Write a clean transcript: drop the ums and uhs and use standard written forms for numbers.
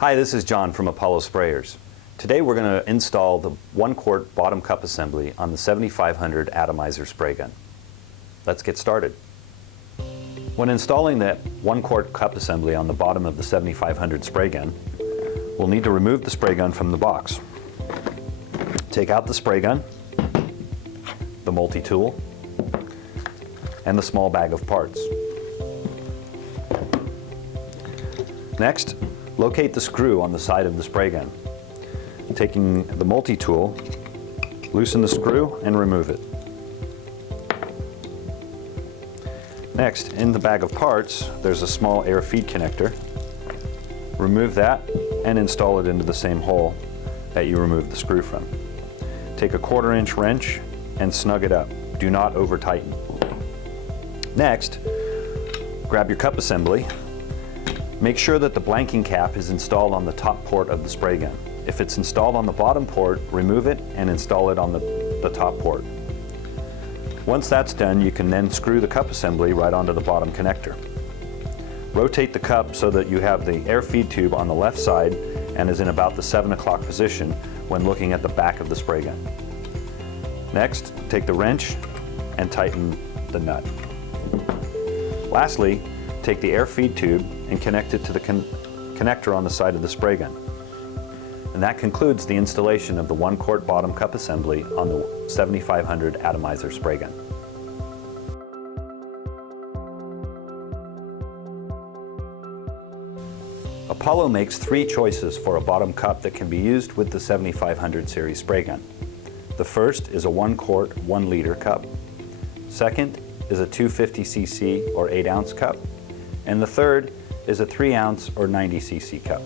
Hi, this is John from Apollo Sprayers. Today we're going to install the 1-quart bottom cup assembly on the 7500 atomizer spray gun. Let's get started. When installing that 1-quart cup assembly on the bottom of the 7500 spray gun, we'll need to remove the spray gun from the box. Take out the spray gun, the multi-tool, and the small bag of parts. Next, locate the screw on the side of the spray gun. Taking the multi-tool, loosen the screw and remove it. Next, in the bag of parts, there's a small air feed connector. Remove that and install it into the same hole that you removed the screw from. Take a 1/4 inch wrench and snug it up. Do not over tighten. Next, grab your cup assembly. Make sure that the blanking cap is installed on the top port of the spray gun. If it's installed on the bottom port, remove it and install it on the top port. Once that's done, you can then screw the cup assembly right onto the bottom connector. Rotate the cup so that you have the air feed tube on the left side and is in about the 7 o'clock position when looking at the back of the spray gun. Next, take the wrench and tighten the nut. Lastly, take the air feed tube and connect it to the connector on the side of the spray gun. And that concludes the installation of the 1-quart bottom cup assembly on the 7500 atomizer spray gun. Apollo makes 3 choices for a bottom cup that can be used with the 7500 series spray gun. The first is a 1-quart, 1-liter cup. Second is a 250 cc or 8-ounce cup. And the third is a 3-ounce or 90 cc cup.